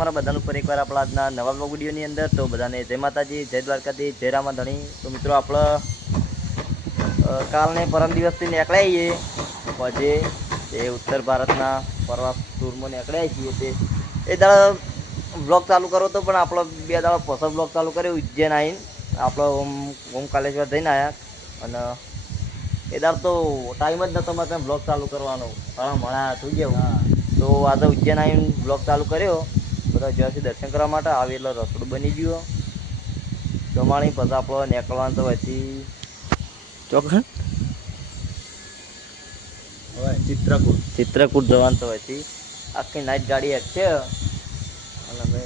તમારા બધાનું પર એકવાર આપણા આજના નવા બ્લોગ વિડીયોની અંદર. તો બધાને જય માતાજી, જય દ્વારકાથી, જય રામાધણી. તો મિત્રો આપણે કાલને પરમ દિવસથી નીકળ્યા છીએ પછી એ ઉત્તર ભારતના પ્રવાસ ટૂરમાં નીકળ્યા છીએ. તે એ દાડા બ્લોગ ચાલુ કરો તો પણ આપણો 2 દાડા પછી બ્લોગ ચાલુ કર્યો ઉજ્જૈન આવીને આપણો ઓમ કાલેશ્વર જઈને આવ્યા. અને એ દાડ તો ટાઈમ જ નતો મને બ્લોગ ચાલુ કરવાનો, મળ્યા તું કેવું. તો આજે ઉજ્જૈન આવીને બ્લોગ ચાલુ કર્યો બધા જ્યાંથી દર્શન કરવા માટે આવે એટલે રસોડું બની ગયું જમાણી. પછી આપણો નીકળવાનું તો હતી ચોકન ચિત્રકૂટ જવાનું તો હતી. આખી નાઈટ ગાડી છે અને અમે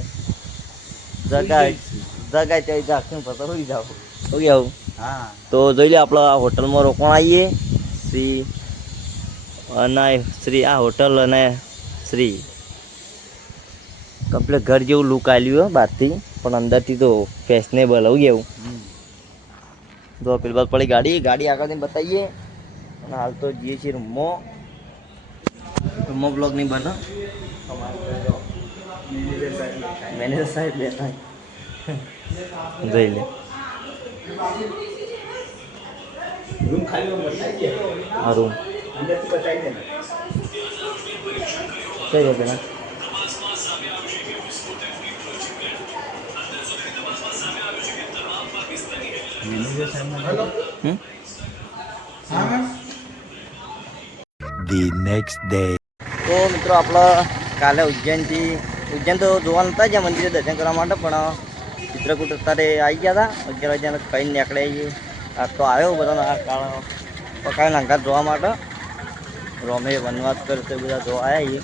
જગાય ત્યાં આખી ફરતા હોઈ જાવ તો આવું. હા તો જોઈ લે આપણે આ હોટલમાં રોકાણ આવીએ શ્રી આ હોટલ અને શ્રી કમ્પ્લીટ ઘર જેવું લુક આલ્યું બહારથી પણ અંદરથી તો ફેશનેબલ આવું એવું. તો પેલી બાદ પડી ગાડી આગળથી બતાવીએ. અને હાલ તો જઈએ છીએ રૂમમાં બ્લોગ નહીં બનો મેનેજર સાહેબ બેઠા જોઈ લે રૂમ ખાલી રૂમ કઈ પેલા The next day. તો મિત્રો આપણે કાલે ઉજ્જૈન તો જોવા નતા જ્યાં મંદિરે દર્શન કરવા માટે, પણ ચિત્રકૂટ અત્યારે આવી ગયા હતા 11 વાગ્યાને કઈ નીકળ્યા છીએ. આ તો આવ્યો બધા પકાવી નાંગા જોવા માટે. રોમે વનવાસ કર્યો તો બધા જોવા આવ્યા છીએ.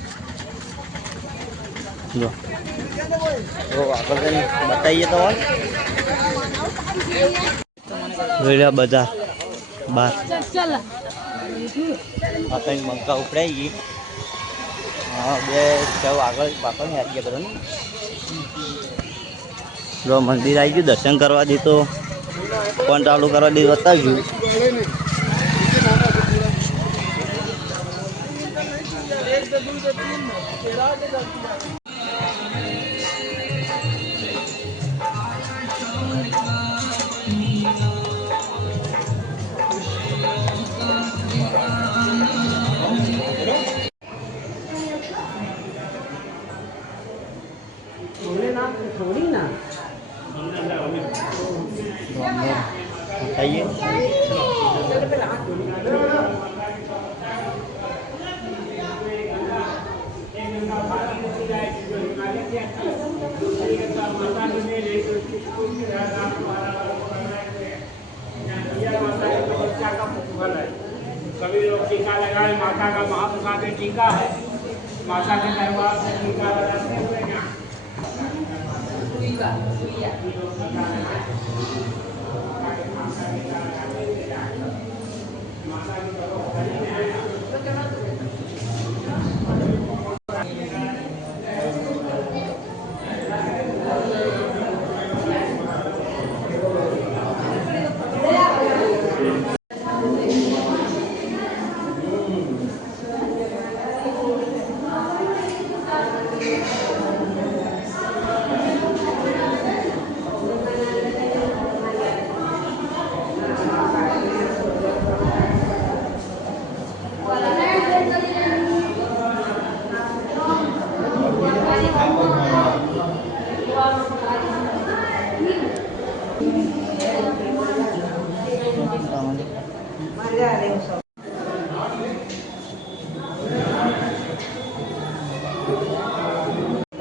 જો આગળ જઈને બતાવીએ તો જોઈ લે બધા બાર કઈ બંકા ઉપડાઈ ગઈ. હા બે જવ આગળ પાછળ આવી ગયા બધા. જો મંદિર આવી ગયું, દર્શન કરવા દી તો ફોન ચાલુ કરવા દી બતાવ્યું. थोड़ी ना बताइए सभी लोग टीका लगाए। माता का महाप्रसाद टीका है। माता के दरबार से टीका लगाते हुए यहाँ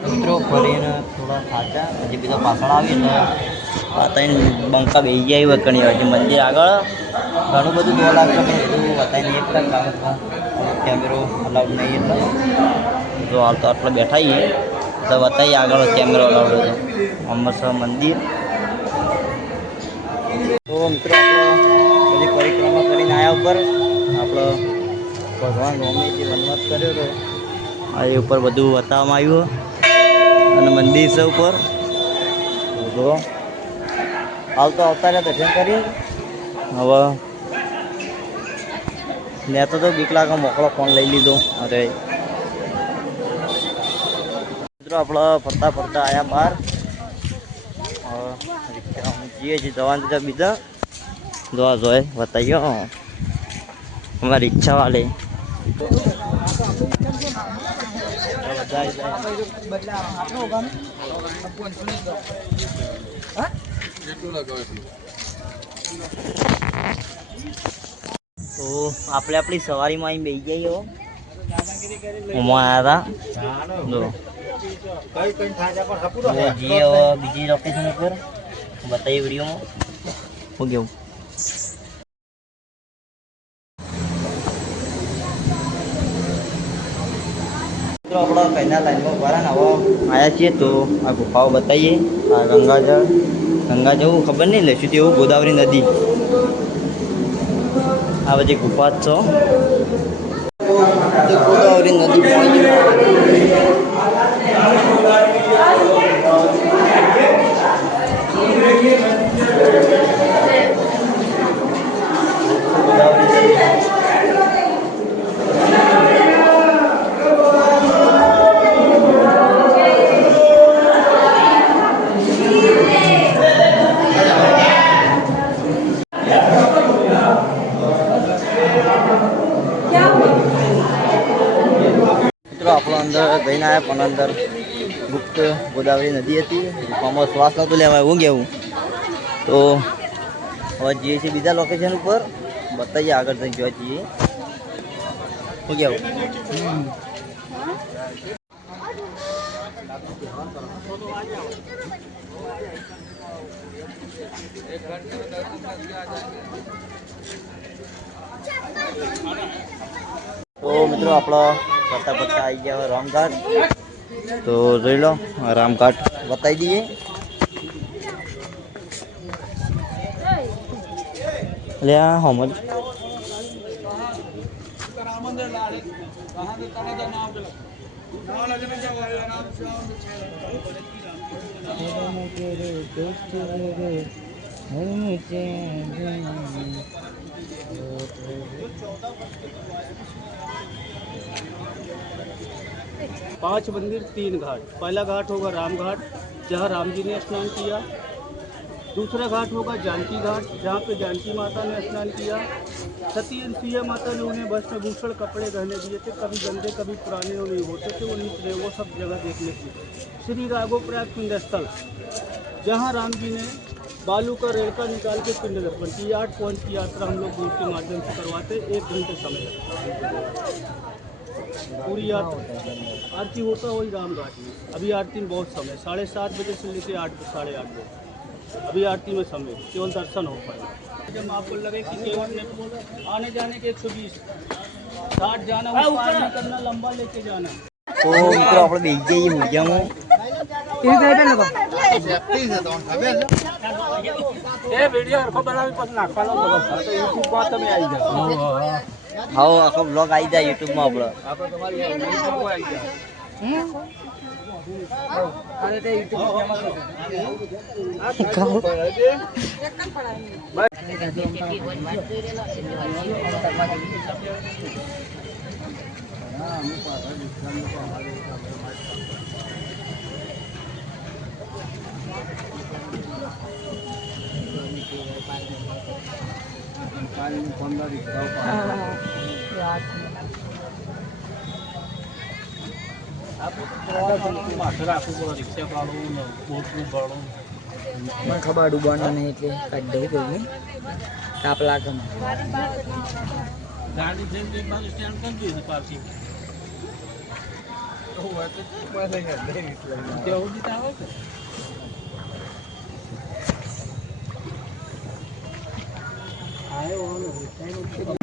મિત્રો ફરીને થોડા થાચા હજી બીજા પાછળ આવીને વાતાઈને બંકા બેસી જાય વકણી હજી મંદિર આગળ ઘણું બધું જોવા લાગશે, પણ બધું વાતાઈને એક કામ કેમેરો અલાઉડ નહીં એટલે જો હાલ તો આટલા બેઠા છીએ તો બતાવીએ આગળ કેમેરો અલાઉડ હતો અંબરસર મંદિર. તો મિત્રો આપણે બધી પરિક્રમા કરીને આવ્યા ઉપર આપણો ભગવાન રોમે જે વનવાસ કર્યો હતો આ એ ઉપર બધું બતાવવામાં આવ્યું અને મંદિર છે ઉપર. જો હાલ તો આવતા રહ્યા દર્શન કરી. હવે મેં તો બીક લાગે મોકળો ફોન લઈ લીધો. અરે મિત્રો આપણે ફરતા ફરતા આવ્યા બહાર રિક્ષા જઈએ છીએ જવાનું છે બીજા જોવા જોઈએ બતાવીઓ અમારી રિક્ષા વાળે તો આપણે આપણી સવારીમાં અહીં બેસી જઈએ ઉમાં આવ્યા હતા જઈએ બીજી લોકેશન ઉપર બતાવીએ વિડીયોમાં હું કેવું આપણે કઈના લાઈનમાં ઉભા ને હવે આવ્યા છીએ તો આ ગુફાઓ બતાવીએ આ ગંગા જવું ખબર નહીં લઈશું તેવું ગોદાવરી નદી આ બધી ગુફા જ છો ગોદાવરી નદી આપણો અંદર જઈને આવ્યા પણ અંદર ગુપ્ત ગોદાવરી નદી હતી ગુફામાં શ્વાસ નહોતું લેવાય એવું કેવું તો હવે જઈએ છીએ બીજા લોકેશન ઉપર બતાવીએ આગળ જઈને જોવા જઈએ શું કેવું તો મિત્રો આપણો પત્તા પત્તા આવી ગયા રામઘાટ તો જોઈ લો રામઘાટ બતાવી દઈએ લે હોમજ पांच मंदिर 3 घाट। पहला घाट होगा राम घाट जहाँ राम जी ने स्नान किया। दूसरा घाट होगा जानकी घाट जहाँ पे जानकी माता ने स्नान किया। सती सिया माता ने उन्हें वस्त्रभूषण कपड़े गहने दिए थे, कभी गंदे कभी पुराने नहीं होते थे, वो निकले वो सब जगह देखने की। श्री राघोप्रयाग पिंड स्थल जहाँ राम जी ने बालू का रेड़का निकाल के पिंड अर्पण की। 8 पॉइंट की यात्रा हम लोग दूर के माध्यम से करवाते 1 घंटे समय पूरी आरती होता वही राम घाट में। अभी आरती में बहुत समय 7:30 बजे से लेकर 8 साढ़े 8 बजे अभी आरती में समय केवल दर्शन हो पाएगा। जब आपको लगे कि केवल आने जाने के 120 60 जाना पार नहीं करना लंबा लेके जाना। તો મિત્રો આપણે બેસી જઈએ હોજામાં એ વિડિયો આખો બનાવી પછી નાખવાનો તો YouTube માં તમે આવી જાવ। હા આખો બ્લોગ આવી જાય યુટ્યુબમાં આપણો આપણે તમારી YouTube માં આવી જાવ। અરે તે YouTube ફેમસ મને ખબર ડૂબાણો નહીં એટલે કાઢી દઉં કોઈ તાપ લાગે ગાડી જઈને સ્ટેન્ડ કરી દીધું પાર્કિંગ કેવું દીધા આવે આવ્યો